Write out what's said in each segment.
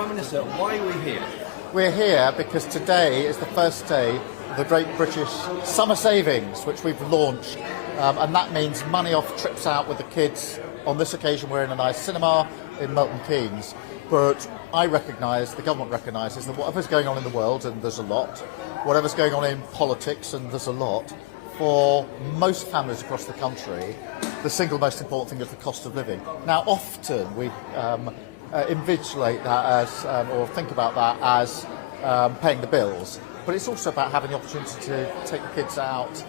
Prime Minister, why are we here? We're here because today is the first day of the Great British Summer Savings, which we've launched, and that means money off trips out with the kids. On this occasion, we're in a nice cinema in Milton Keynes, but I recognise, the government recognises that whatever's going on in the world, and there's a lot, whatever's going on in politics, and there's a lot, for most families across the country, the single most important thing is the cost of living. Now, often we invigilate that as, or think about that as paying the bills, but it's also about having the opportunity to take the kids out,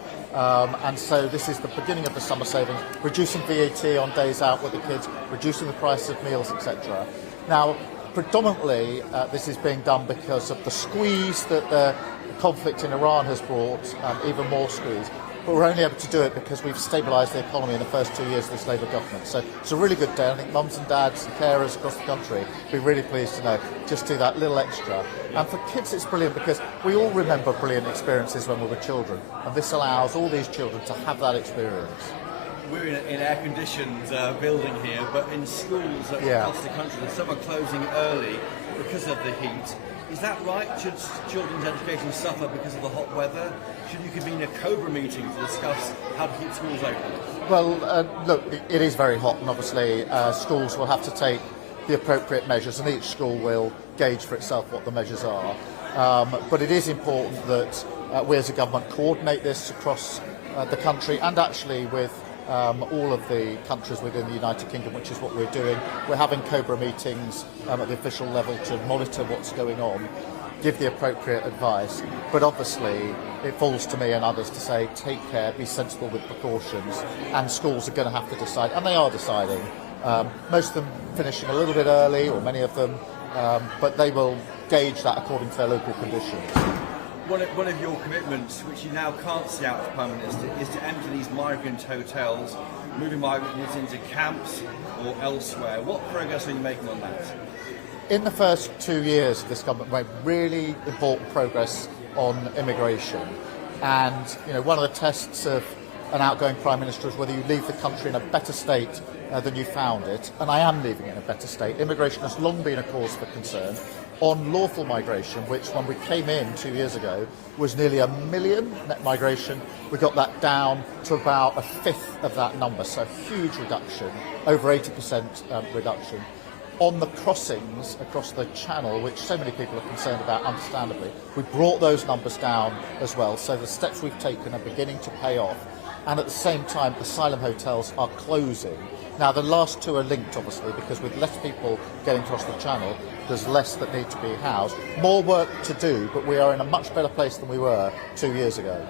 and so this is the beginning of the summer savings, reducing VAT on days out with the kids, reducing the price of meals, etc. Now, predominantly this is being done because of the squeeze that the conflict in Iran has brought, even more squeeze. But we're only able to do it because we've stabilised the economy in the first 2 years of this Labour government. So it's a really good day. I think mums and dads and carers across the country will be really pleased to know. Just do that little extra. And for kids it's brilliant because we all remember brilliant experiences when we were children. And this allows all these children to have that experience. We're in an air-conditioned building here, but in schools across the country, some are closing early because of the heat. Is that right? Should children's education suffer because of the hot weather? Should you convene a COBRA meeting to discuss how to keep schools open? Well, look, it is very hot, and obviously schools will have to take the appropriate measures, and each school will gauge for itself what the measures are. But it is important that we as a government coordinate this across the country, and actually with all of the countries within the United Kingdom, which is what we're doing. We're having COBRA meetings at the official level to monitor what's going on, give the appropriate advice, but obviously it falls to me and others to say take care, be sensible with precautions, and schools are going to have to decide, and they are deciding. Most of them finishing a little bit early, or many of them, but they will gauge that according to their local conditions. One of your commitments, which you now can't see out as Prime Minister, is to enter these migrant hotels, moving migrants into camps or elsewhere. What progress are you making on that? In the first 2 years of this government, made really important progress on immigration. And one of the tests of an outgoing Prime Minister is whether you leave the country in a better state than you found it. And I am leaving it in a better state. Immigration has long been a cause for concern. On lawful migration, which when we came in 2 years ago was nearly 1 million net migration, we got that down to about a fifth of that number, so huge reduction, over 80% reduction. On the crossings across the channel, which so many people are concerned about, understandably, we brought those numbers down as well, so the steps we've taken are beginning to pay off, and at the same time asylum hotels are closing. Now, the last two are linked, obviously, because with less people getting across the channel, there's less that need to be housed. More work to do, but we are in a much better place than we were 2 years ago.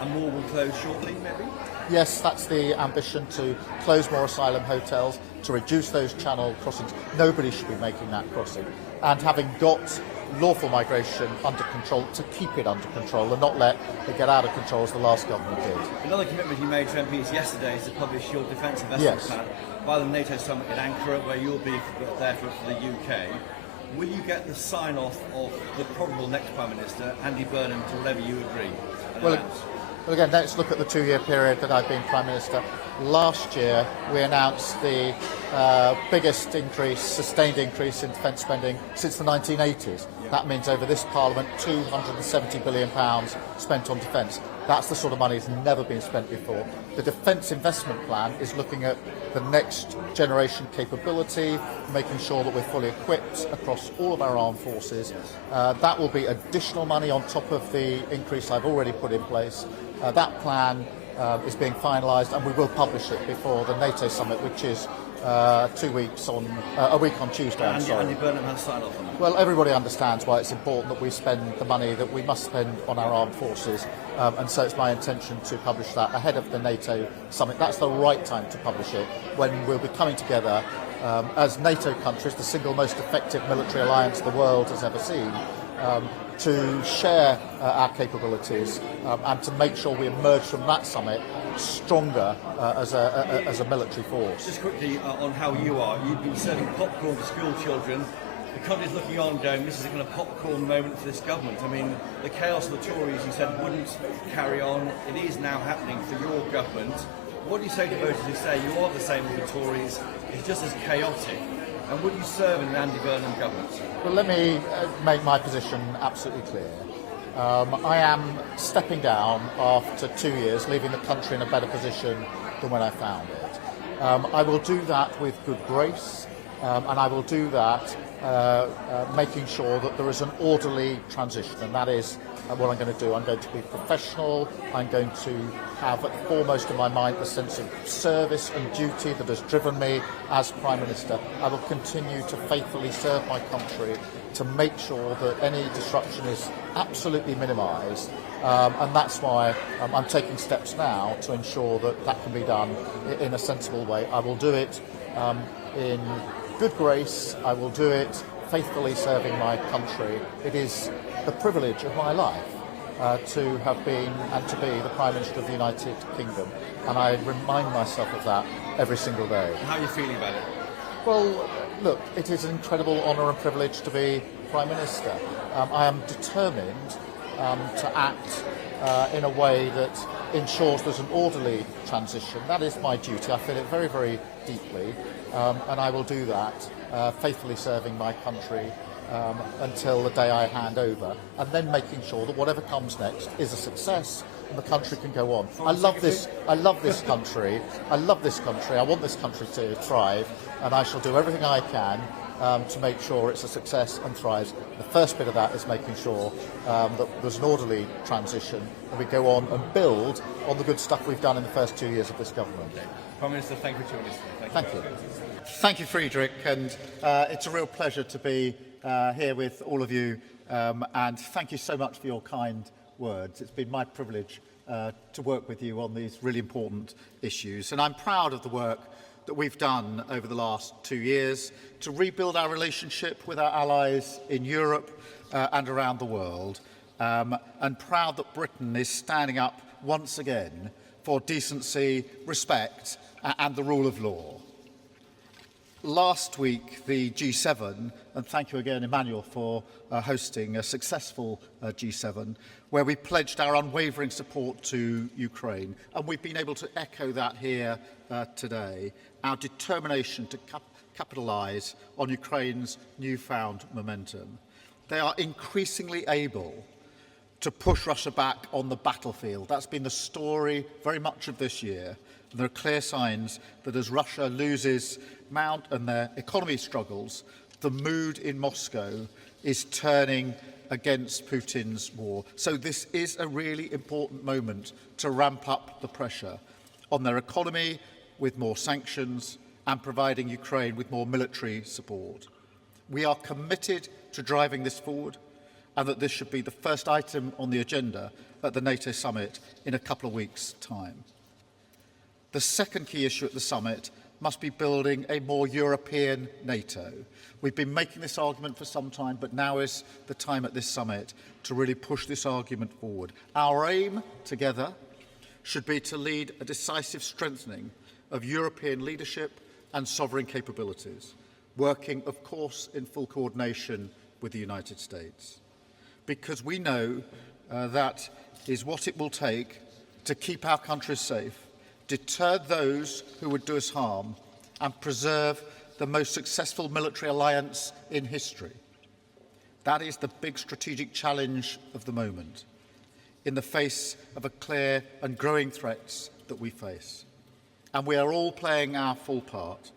And more will close shortly, maybe? Yes, that's the ambition, to close more asylum hotels, to reduce those channel crossings. Nobody should be making that crossing. And having got lawful migration under control, to keep it under control and not let it get out of control as the last government did. Another commitment you made to MPs yesterday is to publish your defence investment plan by the Nato summit in Ankara, where you'll be there for the UK. Will you get the sign-off of the probable next Prime Minister, Andy Burnham, to whatever you agree? Well, again, let's look at the 2-year period that I've been Prime Minister. Last year, we announced the biggest increase, sustained increase in defence spending since the 1980s. Yeah. That means over this Parliament, £270 billion spent on defence. That's the sort of money that's never been spent before. The Defence Investment Plan is looking at the next generation capability, making sure that we're fully equipped across all of our armed forces. That will be additional money on top of the increase I've already put in place. That plan is being finalised, and we will publish it before the NATO summit, which is a week on Tuesday. Andy Burnham has signed off on that. Well, everybody understands why it's important that we spend the money that we must spend on our armed forces, and so it's my intention to publish that ahead of the NATO summit. That's the right time to publish it, when we'll be coming together as NATO countries, the single most effective military alliance the world has ever seen, to share our capabilities and to make sure we emerge from that summit stronger as a military force. Just quickly on how you are. You've been serving popcorn to school children. The country's looking on going, this is a kind of popcorn moment for this government. I mean, the chaos of the Tories, you said, wouldn't carry on. It is now happening for your government. What do you say to voters who say you are the same as the Tories, it's just as chaotic? And would you serve in an Andy Burnham government? Well, let me make my position absolutely clear. I am stepping down after 2 years, leaving the country in a better position than when I found it. I will do that with good grace, and I will do that making sure that there is an orderly transition, and that is what I'm going to do. I'm going to be professional. I'm going to have foremost in my mind the sense of service and duty that has driven me as Prime Minister. I will continue to faithfully serve my country to make sure that any disruption is absolutely minimised, and that's why I'm taking steps now to ensure that that can be done in a sensible way. I will do it in good grace. I will do it faithfully serving my country. It is the privilege of my life to have been and to be the Prime Minister of the United Kingdom, and I remind myself of that every single day. How are you feeling about it? Well, look, it is an incredible honour and privilege to be Prime Minister. I am determined to act in a way that ensures there's an orderly transition. That is my duty. I feel it very, very deeply, and I will do that, faithfully serving my country until the day I hand over, and then making sure that whatever comes next is a success and the country can go on. I love this country. I love this country. I want this country to thrive, and I shall do everything I can to make sure it's a success and thrives. The first bit of that is making sure that there's an orderly transition and we go on and build on the good stuff we've done in the first 2 years of this government. Prime Minister, thank you for joining us. Thank you. Thank you, Friedrich, and it's a real pleasure to be here with all of you, and thank you so much for your kind words. It's been my privilege to work with you on these really important issues, and I'm proud of the work that we've done over the last 2 years to rebuild our relationship with our allies in Europe and around the world, and proud that Britain is standing up once again for decency, respect and the rule of law. Last week, the G7, and thank you again, Emmanuel, for hosting a successful G7, where we pledged our unwavering support to Ukraine. And we've been able to echo that here today, our determination to capitalise on Ukraine's newfound momentum. They are increasingly able to push Russia back on the battlefield. That's been the story very much of this year. There are clear signs that as Russia loses Mount and their economy struggles, the mood in Moscow is turning against Putin's war. So this is a really important moment to ramp up the pressure on their economy with more sanctions and providing Ukraine with more military support. We are committed to driving this forward, and that this should be the first item on the agenda at the NATO summit in a couple of weeks' time. The second key issue at the summit must be building a more European NATO. We've been making this argument for some time, but now is the time at this summit to really push this argument forward. Our aim together should be to lead a decisive strengthening of European leadership and sovereign capabilities, working, of course, in full coordination with the United States. Because we know that is what it will take to keep our countries safe, deter those who would do us harm, and preserve the most successful military alliance in history. That is the big strategic challenge of the moment, in the face of a clear and growing threats that we face. And we are all playing our full part.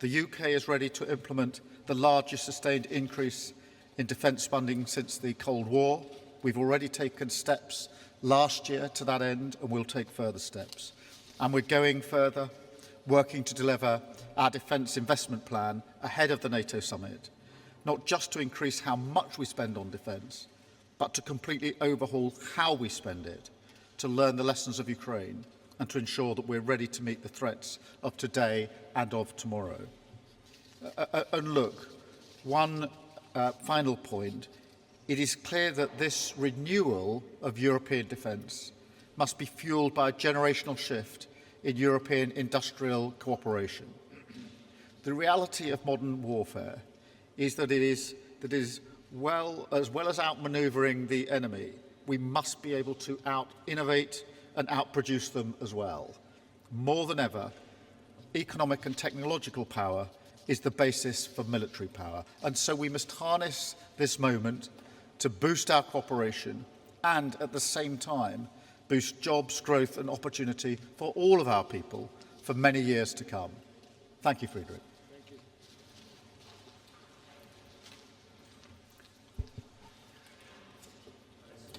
The UK is ready to implement the largest sustained increase in defence funding since the Cold War. We've already taken steps last year to that end, and we'll take further steps. And we're going further, working to deliver our defence investment plan ahead of the NATO summit, not just to increase how much we spend on defence, but to completely overhaul how we spend it, to learn the lessons of Ukraine, and to ensure that we're ready to meet the threats of today and of tomorrow. And look, one final point. It is clear that this renewal of European defence must be fuelled by a generational shift in European industrial cooperation. The reality of modern warfare is that as well as outmanoeuvring the enemy, we must be able to out-innovate and outproduce them as well. More than ever, economic and technological power is the basis for military power. And so we must harness this moment to boost our cooperation and, at the same time, boost jobs, growth and opportunity for all of our people for many years to come. Thank you, Friedrich.